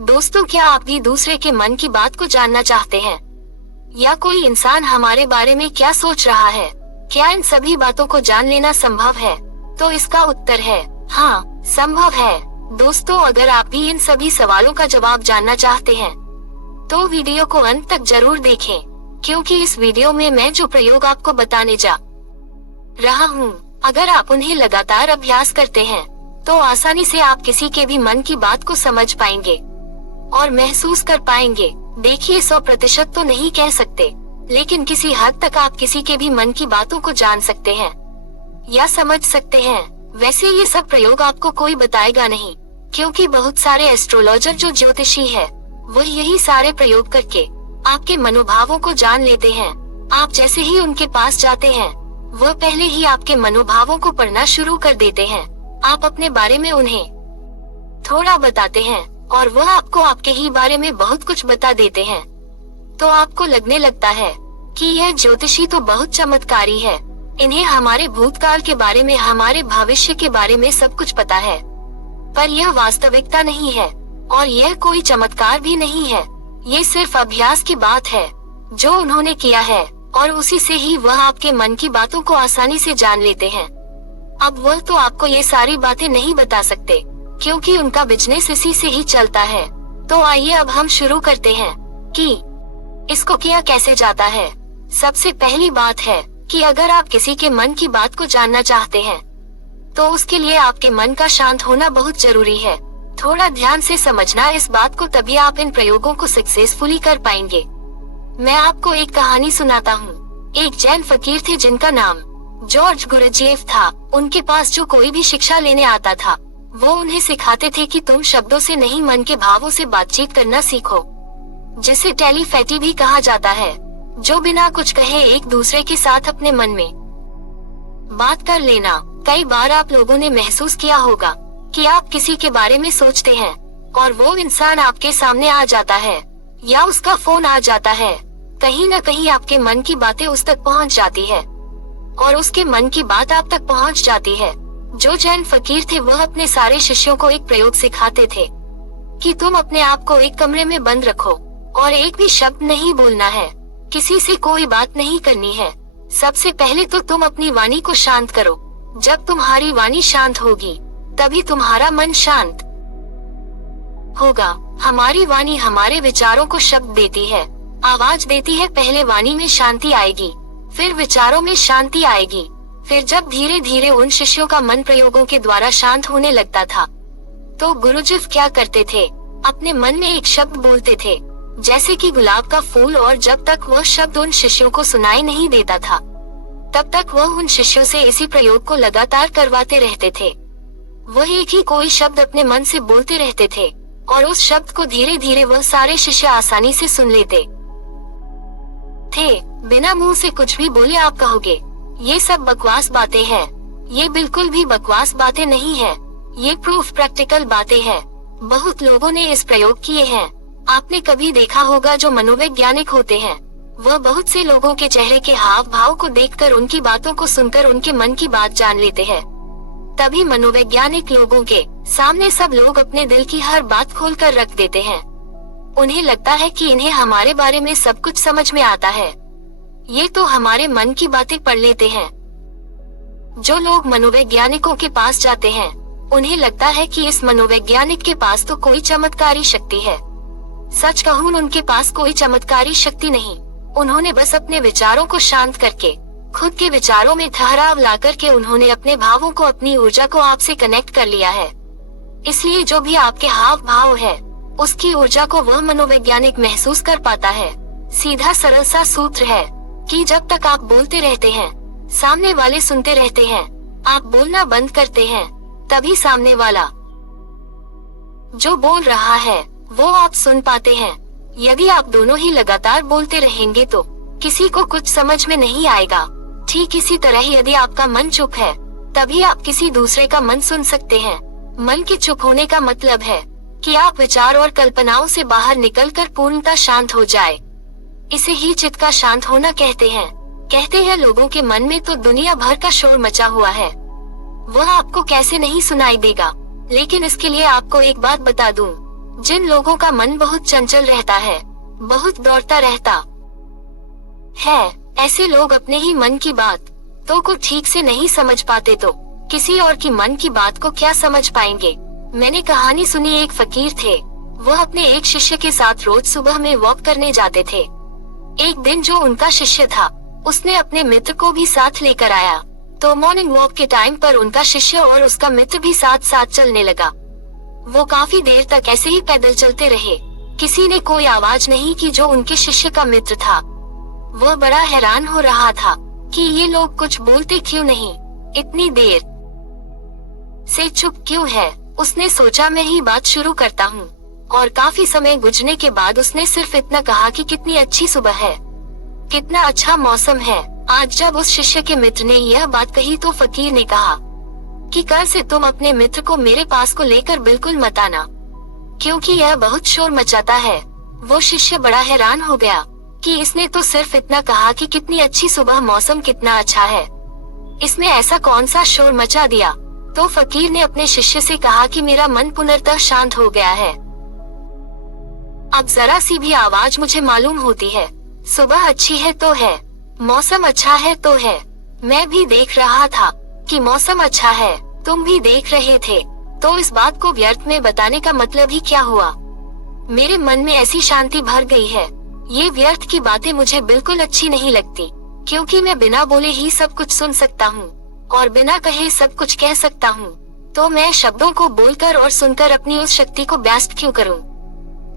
दोस्तों, क्या आप भी दूसरे के मन की बात को जानना चाहते हैं? या कोई इंसान हमारे बारे में क्या सोच रहा है? क्या इन सभी बातों को जान लेना संभव है? तो इसका उत्तर है हाँ, संभव है। दोस्तों, अगर आप भी इन सभी सवालों का जवाब जानना चाहते हैं तो वीडियो को अंत तक जरूर देखें, क्योंकि इस वीडियो में मैं जो प्रयोग आपको बताने जा रहा हूँ, अगर आप उन्हें लगातार अभ्यास करते हैं तो आसानी से आप किसी के भी मन की बात को समझ पाएंगे और महसूस कर पाएंगे। देखिए, 100% तो नहीं कह सकते, लेकिन किसी हद तक आप किसी के भी मन की बातों को जान सकते हैं या समझ सकते हैं। वैसे ये सब प्रयोग आपको कोई बताएगा नहीं, क्योंकि बहुत सारे एस्ट्रोलॉजर जो ज्योतिषी है वो यही सारे प्रयोग करके आपके मनोभावों को जान लेते हैं। आप जैसे ही उनके पास जाते हैं, वह पहले ही आपके मनोभावों को पढ़ना शुरू कर देते हैं। आप अपने बारे में उन्हें थोड़ा बताते हैं और वह आपको आपके ही बारे में बहुत कुछ बता देते हैं। तो आपको लगने लगता है कि यह ज्योतिषी तो बहुत चमत्कारी है, इन्हें हमारे भूतकाल के बारे में, हमारे भविष्य के बारे में सब कुछ पता है। पर यह वास्तविकता नहीं है और यह कोई चमत्कार भी नहीं है। ये सिर्फ अभ्यास की बात है जो उन्होंने किया है, और उसी से ही वह आपके मन की बातों को आसानी से जान लेते हैं। अब वह तो आपको ये सारी बातें नहीं बता सकते, क्योंकि उनका बिजनेस इसी से ही चलता है। तो आइए अब हम शुरू करते हैं कि इसको किया कैसे जाता है। सबसे पहली बात है कि अगर आप किसी के मन की बात को जानना चाहते हैं तो उसके लिए आपके मन का शांत होना बहुत जरूरी है। थोड़ा ध्यान से समझना इस बात को, तभी आप इन प्रयोगों को सक्सेसफुली कर पाएंगे। मैं आपको एक कहानी सुनाता हूँ। एक जैन फकीर थे जिनका नाम जॉर्ज गुरुजीएफ था। उनके पास जो कोई भी शिक्षा लेने आता था वो उन्हें सिखाते थे कि तुम शब्दों से नहीं, मन के भावों से बातचीत करना सीखो, जिसे टेलीपैथी भी कहा जाता है, जो बिना कुछ कहे एक दूसरे के साथ अपने मन में बात कर लेना। कई बार आप लोगों ने महसूस किया होगा कि आप किसी के बारे में सोचते हैं और वो इंसान आपके सामने आ जाता है या उसका फोन आ जाता है। कहीं न कहीं आपके मन की बातें उस तक पहुंच जाती है और उसके मन की बात आप तक पहुंच जाती है। जो जैन फकीर थे वह अपने सारे शिष्यों को एक प्रयोग सिखाते थे कि तुम अपने आप को एक कमरे में बंद रखो और एक भी शब्द नहीं बोलना है, किसी से कोई बात नहीं करनी है। सबसे पहले तो तुम अपनी वाणी को शांत करो। जब तुम्हारी वाणी शांत होगी तभी तुम्हारा मन शांत होगा। हमारी वाणी हमारे विचारों को शब्द देती है, आवाज देती है। पहले वाणी में शांति आएगी, फिर विचारों में शांति आएगी। फिर जब धीरे धीरे उन शिष्यों का मन प्रयोगों के द्वारा शांत होने लगता था तो गुरुजी क्या करते थे, अपने मन में एक शब्द बोलते थे, जैसे कि गुलाब का फूल, और जब तक वह शब्द उन शिष्यों को सुनाई नहीं देता था तब तक वह उन शिष्यों से इसी प्रयोग को लगातार करवाते रहते थे। वह एक ही कोई शब्द अपने मन से बोलते रहते थे और उस शब्द को धीरे धीरे वह सारे शिष्य आसानी से सुन लेते थे, बिना मुंह से कुछ भी बोले। आप कहोगे ये सब बकवास बातें हैं। ये बिल्कुल भी बकवास बातें नहीं है, ये प्रूफ प्रैक्टिकल बातें हैं। बहुत लोगों ने इस प्रयोग किए हैं। आपने कभी देखा होगा जो मनोवैज्ञानिक होते हैं वह बहुत से लोगों के चेहरे के हाव भाव को देखकर, उनकी बातों को सुनकर उनके मन की बात जान लेते हैं। तभी मनोवैज्ञानिक लोगों के सामने सब लोग अपने दिल की हर बात खोल कर रख देते हैं। उन्हें लगता है कि इन्हें हमारे बारे में सब कुछ समझ में आता है, ये तो हमारे मन की बातें पढ़ लेते हैं। जो लोग मनोवैज्ञानिकों के पास जाते हैं उन्हें लगता है कि इस मनोवैज्ञानिक के पास तो कोई चमत्कारी शक्ति है। सच कहूँ, उनके पास कोई चमत्कारी शक्ति नहीं। उन्होंने बस अपने विचारों को शांत करके, खुद के विचारों में ठहराव ला करके उन्होंने अपने भावों को, अपनी ऊर्जा को आपसे कनेक्ट कर लिया है। इसलिए जो भी आपके हाव भाव है उसकी ऊर्जा को वह मनोवैज्ञानिक महसूस कर पाता है। सीधा सरल सा सूत्र है कि जब तक आप बोलते रहते हैं सामने वाले सुनते रहते हैं। आप बोलना बंद करते हैं तभी सामने वाला जो बोल रहा है वो आप सुन पाते हैं। यदि आप दोनों ही लगातार बोलते रहेंगे तो किसी को कुछ समझ में नहीं आएगा। ठीक इसी तरह यदि आपका मन चुप है तभी आप किसी दूसरे का मन सुन सकते हैं। मन के चुप होने का मतलब है कि आप विचार और कल्पनाओं से बाहर निकलकर पूर्णतः शांत हो जाए। इसे ही चित्त का शांत होना कहते हैं। कहते हैं लोगों के मन में तो दुनिया भर का शोर मचा हुआ है, वह आपको कैसे नहीं सुनाई देगा। लेकिन इसके लिए आपको एक बात बता दूं, जिन लोगों का मन बहुत चंचल रहता है, बहुत दौड़ता रहता है, ऐसे लोग अपने ही मन की बात तो को ठीक से नहीं समझ पाते तो किसी और की मन की बात को क्या समझ पाएंगे। मैंने कहानी सुनी, एक फकीर थे। वह अपने एक शिष्य के साथ रोज सुबह में वॉक करने जाते थे। एक दिन जो उनका शिष्य था, उसने अपने मित्र को भी साथ लेकर आया, तो मॉर्निंग वॉक के टाइम पर उनका शिष्य और उसका मित्र भी साथ साथ चलने लगा। वो काफी देर तक ऐसे ही पैदल चलते रहे। किसी ने कोई आवाज नहीं की जो उनके शिष्य का मित्र था। वह बड़ा हैरान हो रहा था कि ये लोग कुछ बोलते क्यों नहीं, इतनी देर से चुप क्यों है। उसने सोचा मैं ही बात शुरू करता हूँ, और काफी समय गुजरने के बाद उसने सिर्फ इतना कहा कि कितनी अच्छी सुबह है, कितना अच्छा मौसम है। आज जब उस शिष्य के मित्र ने यह बात कही तो फकीर ने कहा कि कल से तुम अपने मित्र को मेरे पास को लेकर बिल्कुल मत आना, क्योंकि यह बहुत शोर मचाता है। वो शिष्य बड़ा हैरान हो गया कि इसने तो सिर्फ इतना कहा कि कितनी अच्छी सुबह, मौसम कितना अच्छा है, इसने ऐसा कौन सा शोर मचा दिया। तो फकीर ने अपने शिष्य से कहा कि मेरा मन पुनर्तः शांत हो गया है। अब जरा सी भी आवाज मुझे मालूम होती है। सुबह अच्छी है तो है, मौसम अच्छा है तो है। मैं भी देख रहा था कि मौसम अच्छा है, तुम भी देख रहे थे, तो इस बात को व्यर्थ में बताने का मतलब ही क्या हुआ। मेरे मन में ऐसी शांति भर गई है। ये व्यर्थ की बातें मुझे बिल्कुल अच्छी नहीं लगती, क्योंकि मैं बिना बोले ही सब कुछ सुन सकता हूँ और बिना कहे सब कुछ कह सकता हूँ। तो मैं शब्दों को बोलकर और सुनकर अपनी उस शक्ति को व्यस्त क्यों करूँ।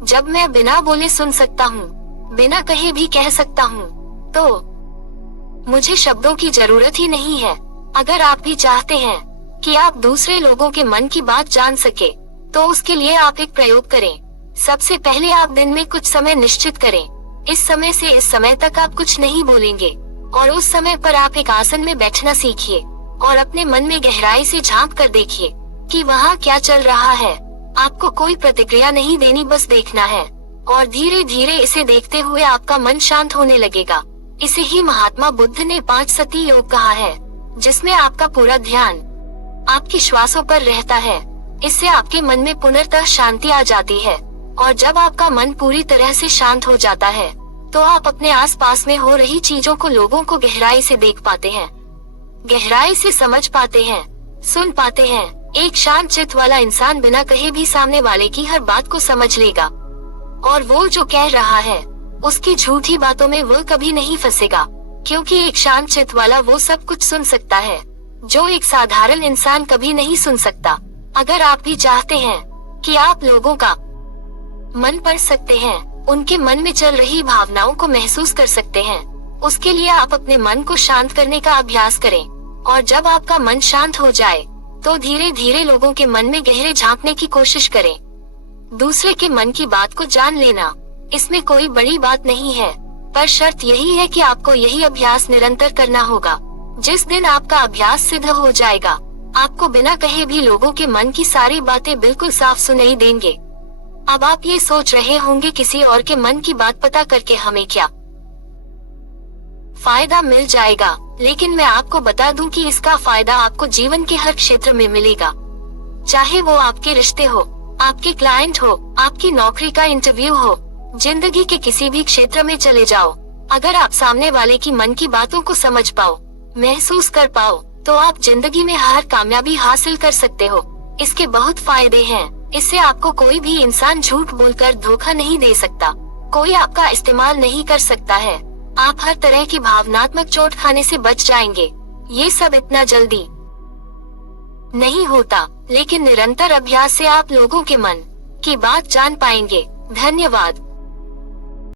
जब मैं बिना बोले सुन सकता हूँ, बिना कहे भी कह सकता हूँ, तो मुझे शब्दों की जरूरत ही नहीं है। अगर आप भी चाहते हैं कि आप दूसरे लोगों के मन की बात जान सके, तो उसके लिए आप एक प्रयोग करें। सबसे पहले आप दिन में कुछ समय निश्चित करें। इस समय से इस समय तक आप कुछ नहीं बोलेंगे, और उस समय पर आप एक आसन में बैठना सीखिए और अपने मन में गहराई से झांक कर देखिए कि वहाँ क्या चल रहा है। आपको कोई प्रतिक्रिया नहीं देनी, बस देखना है, और धीरे धीरे इसे देखते हुए आपका मन शांत होने लगेगा। इसे ही महात्मा बुद्ध ने 5 सती योग कहा है, जिसमें आपका पूरा ध्यान आपकी श्वासों पर रहता है। इससे आपके मन में पुनर्तः शांति आ जाती है, और जब आपका मन पूरी तरह से शांत हो जाता है, तो आप अपने आसपास में हो रही चीजों को, लोगों को गहराई से देख पाते हैं, गहराई से समझ पाते हैं, सुन पाते हैं। एक शांत चित्त वाला इंसान बिना कहे भी सामने वाले की हर बात को समझ लेगा, और वो जो कह रहा है उसकी झूठी बातों में वो कभी नहीं फंसेगा, क्योंकि एक शांत चित्त वाला वो सब कुछ सुन सकता है जो एक साधारण इंसान कभी नहीं सुन सकता। अगर आप भी चाहते हैं कि आप लोगों का मन पढ़ सकते हैं, उनके मन में चल रही भावनाओं को महसूस कर सकते हैं, उसके लिए आप अपने मन को शांत करने का अभ्यास करें। और जब आपका मन शांत हो जाए, तो धीरे धीरे लोगों के मन में गहरे झांकने की कोशिश करें। दूसरे के मन की बात को जान लेना, इसमें कोई बड़ी बात नहीं है, पर शर्त यही है कि आपको यही अभ्यास निरंतर करना होगा। जिस दिन आपका अभ्यास सिद्ध हो जाएगा, आपको बिना कहे भी लोगों के मन की सारी बातें बिल्कुल साफ सुनाई देंगे। अब आप ये सोच रहे होंगे किसी और के मन की बात पता करके हमें क्या फायदा मिल जाएगा, लेकिन मैं आपको बता दूं कि इसका फायदा आपको जीवन के हर क्षेत्र में मिलेगा। चाहे वो आपके रिश्ते हो, आपके क्लाइंट हो, आपकी नौकरी का इंटरव्यू हो, जिंदगी के किसी भी क्षेत्र में चले जाओ। अगर आप सामने वाले की मन की बातों को समझ पाओ, महसूस कर पाओ, तो आप जिंदगी में हर कामयाबी हासिल कर सकते हो। इसके बहुत फायदे हैं। इससे आपको कोई भी इंसान झूठ बोलकर धोखा नहीं दे सकता, कोई आपका इस्तेमाल नहीं कर सकता है। आप हर तरह की भावनात्मक चोट खाने से बच जाएंगे। ये सब इतना जल्दी नहीं होता, लेकिन निरंतर अभ्यास से आप लोगों के मन की बात जान पाएंगे। धन्यवाद।